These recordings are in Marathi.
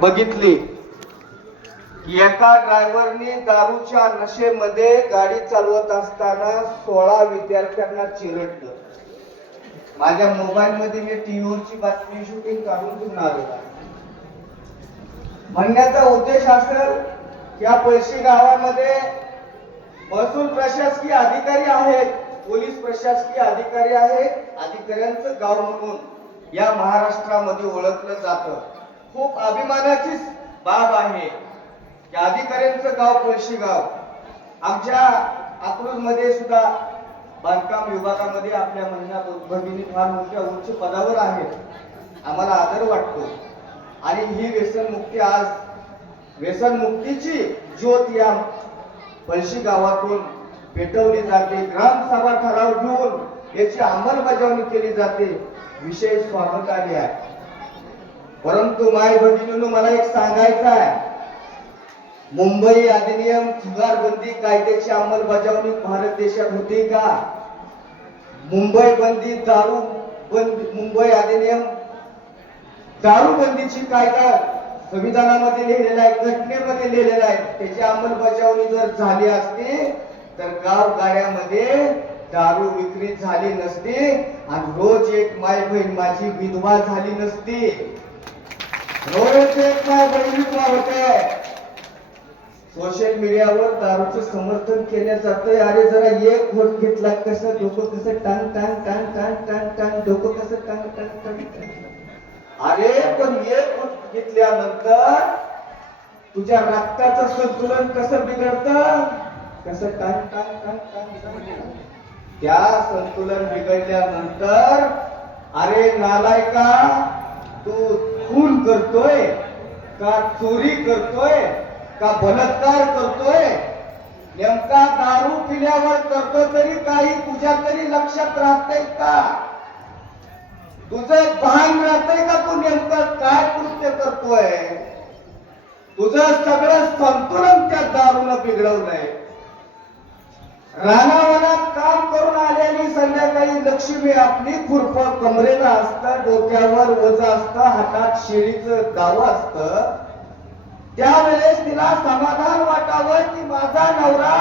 बघितली. एका ड्रायव्हरनी दारूच्या नशेमध्ये गाडी चालवत असताना सोळा विद्यार्थ्यांना चिरडलं. माझ्या मोबाईल मध्ये मी टीव्हीवरची बातमी शूटिंग काढून घेऊन आलेला म्हणण्याचा उद्देश असेल या पळशी गावामध्ये महसूल प्रशासकीय अधिकारी आहेत पोलीस प्रशासकीय अधिकारी आहेत अधिकाऱ्यांचं गाव म्हणून या महाराष्ट्रामध्ये ओळखलं जातं. खूप अभिमानाची बाब आहे. या अधिकाऱ्यांचं गाव पळशी गाव आमच्या अकलूजमध्ये सुद्धा बांधकाम विभागामध्ये आपल्या महिला भगिनी फार मोठ्या उच्च पदावर आहेत आम्हाला आदर वाटतो. आणि ही व्यसनमुक्ती आज व्यसनमुक्तीची ज्योत या पळशी गावातून पेटवली जाते. ग्रामसभा ठराव घेऊन याची अंमलबजावणी केली जाते. विशेष स्वागताने आहे. परंतु माय बहिणीनं मला एक सांगायचं आहे. मुंबई अधिनियम जुगारबंदी कायद्याची अंमलबजावणी भारत देशात होती का? मुंबई बंदी दारू बंदी मुंबई अधिनियम दारूबंदीची काय संविधानामध्ये लिहिलेलं आहे घटनेमध्ये लिहिलेलं आहे त्याची अंमलबजावणी जर झाली असती तर गाव गाड्यामध्ये दारू विक्री झाली नसती आणि रोज एक माय बहीण माझी विधवा झाली नसती. रोज एक माय बहीण होते सोशल मीडियावर दारूचं समर्थन केलं जातंय अरे जरा एक घोट घेतला कसं डोकं कसं टांग टांग टांग टांग टांग टांग डोकं कसं टांग टांग टांग अरे पण एक घोट घेतल्यानंतर तुझ्या रक्ताचं संतुलन कसं बिघडतं कसं टांग टांग टांग टांग त्या संतुलन बिघडल्यानंतर अरे नालायका तू खून करतोय का चोरी करतोय का बलात्कार करतोय नेमका दारू पिल्यावर करतो तरी काही तुझ्या तरी लक्षात राहते का? तुझं भान राहतंय का तू नेमकं काय कृत्य करतोय? तुझं सगळं संतुलन त्या दारूनं बिघडवलंय. रानावनात संध्याकाळी लक्ष्मी आपली खुरप कमरेला असतं डोक्यावर वज असतं हातात शेळीचं गाव असतं. त्यावेळेस तिला समाधान वाटावं की माझा नवरा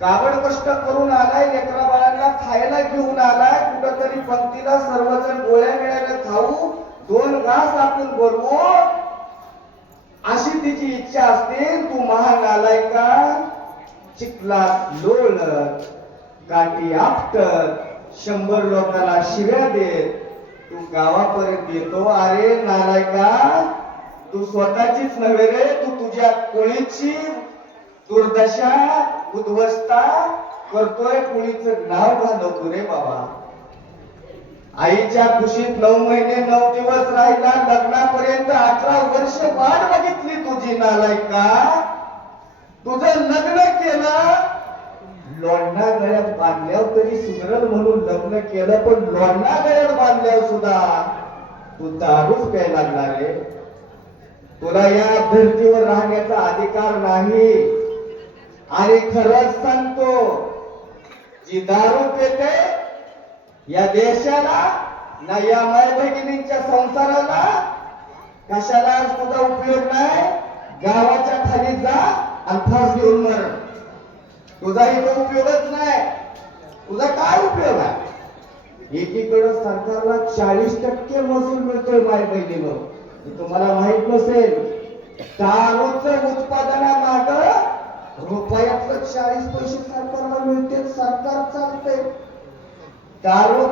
काबड कष्ट करून आलाय लेकरा बाळांना खायला घेऊन आलाय कुठंतरी पंक्तीला सर्वजण गोळ्या मिळायला खाऊ दोन घास आपण बोलवू अशी तिची इच्छा असते तू महान आलाय का? चिखलात लोळत काठी आपटत शंभर लोकांना शिव्या देत तू गावापर्यंत येतो. अरे नालायका तू स्वतःचीच नव्हे रे. तू तुझ्या कोळीची दुर्दशा उद्वस्ता करतोय. कोळीच नाव घालवतो रे बाबा? आईच्या खुशीत नऊ महिने नऊ दिवस राहिला. लग्नापर्यंत अठरा वर्ष वाट बघितली तुझी नालायका. तुझं लग्न केलं. लोंढा गळ्यात तरी सिग्नल म्हणून लग्न केलं पण लोंडा गळ्यात बांधल्यावर सुद्धा तू दारूच प्यायला लागला रे. तुला या धर्तीवर राहण्याचा अधिकार नाही. आणि खरंच सांगतो जी दारू पेते या देशाला ना या माय भगिनींच्या संसाराला कशाला सुद्धा उपयोग नाही? गावाच्या खाली जा आणि फास घेऊन मर. तुझा इथं उपयोगच नाही. तुझा काय उपयोग आहे? एकीकडे सरकारला चाळीस टक्के महसूल मिळतोय माय बहिणीवर. तुम्हाला माहीत नसेल दारूचं उत्पादनामाग रुपयातलं चाळीस पैसे सरकारला मिळते सरकार चालते दारू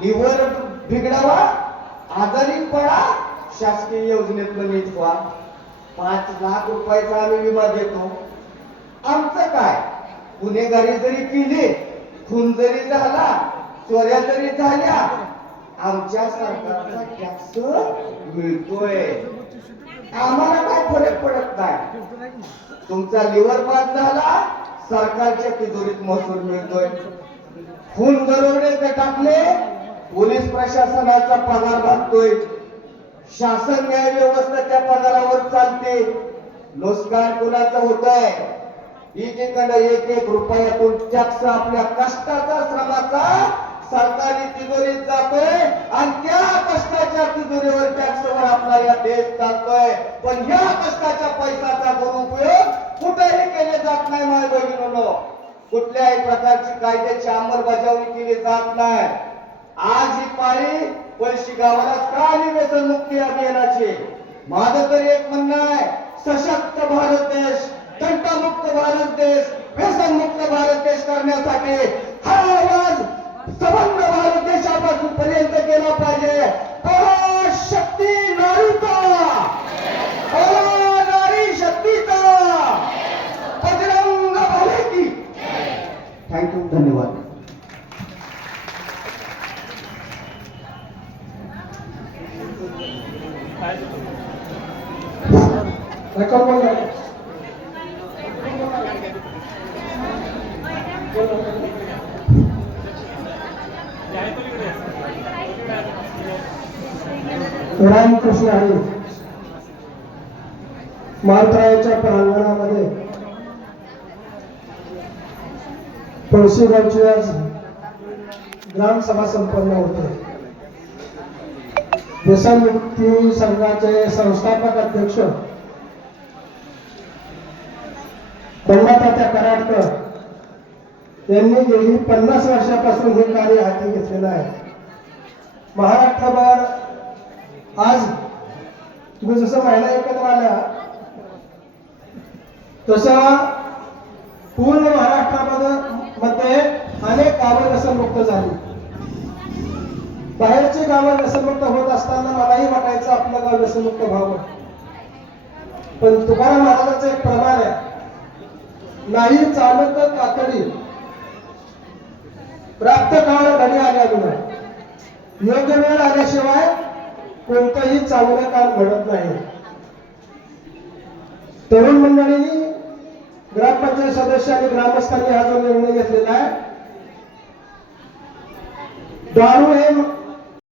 लिव्हर बिघडावा आजारी पडा शासकीय योजनेत नीट व्हा पाच लाख रुपयाचा आम्ही विमा देतो. आमचं काय? गुन्हेगारी जरी केली खून जरी झाला चोऱ्या जरी झाल्या आमच्या सरकारचा टॅक्स मिळतोय. आम्हाला काय फरक पडत नाही. तुमचा लिव्हर पास झाला सरकारच्या तिजोरीत महसूल मिळतोय. खून दरोडे टाकले पोलीस प्रशासनाचा पगार भागतोय. शासन न्याय व्यवस्था त्या पगारावर चालते. नुकसान कुणाचं होत आहे एकीकडे एक एक रुपयातून टॅक्स आपल्या कष्टाचा श्रमाचा सरकारी तिजोरीत जातोय आणि त्या कष्टाच्या तिजोरीवर टॅक्सवर आपला या देश चालतोय. पण या कष्टाच्या पैशाचा दुरुपयोग कुठेही केले जात नाही माय बहिणीनो कुठल्याही प्रकारची कायद्याची अंमलबजावणी केली जात नाही. आज ही पाळी पैशी गावाला का निवेदन मुक्ती अभियानाची? माझं तरी एक म्हणणं आहे सशक्त भारत देश तंटामुक्त भारत देश व्यसनमुक्त भारत देश करण्यासाठी हा आवाज संबंध भारत देशापासून पर्यंत केला पाहिजे. शक्ती नारीचा! नारी शक्तीचा! बजरंग भले की! थँक्यू धन्यवाद. रेकॉर्ड बंद आहे. रामकृष्ण हरी मालतरायाच्या प्रांगणामध्ये. तुळशी गावची आज ग्रामसभा संपन्न होते. व्यसनमुक्ती संघाचे संस्थापक अध्यक्ष. बंडातात्या कराडकर. त्यांनी गेली पन्नास वर्षापासून हे कार्य हाती घेतलेलं आहे. महाराष्ट्रभर आज तुम्ही जसं महिला एकत्र आल्या तसा पूर्ण महाराष्ट्रामध्ये मध्ये अनेक गावं व्यसनमुक्त झाली. बाहेरची गावं व्यसनमुक्त होत असताना मलाही वाटायचं आपलं गाव व्यसनमुक्त व्हावं. पण तुकाराम महाराजांचं एक प्रमाण आहे. नाही चालत तातडी प्राप्त काळ घडी आल्या योग्य वेळ आल्याशिवाय कोणतंही चांगलं काम घडत नाही. तरुण मंडळींनी ग्रामपंचायत सदस्य आणि ग्रामस्थांनी हा जो निर्णय घेतलेला आहे दारू हे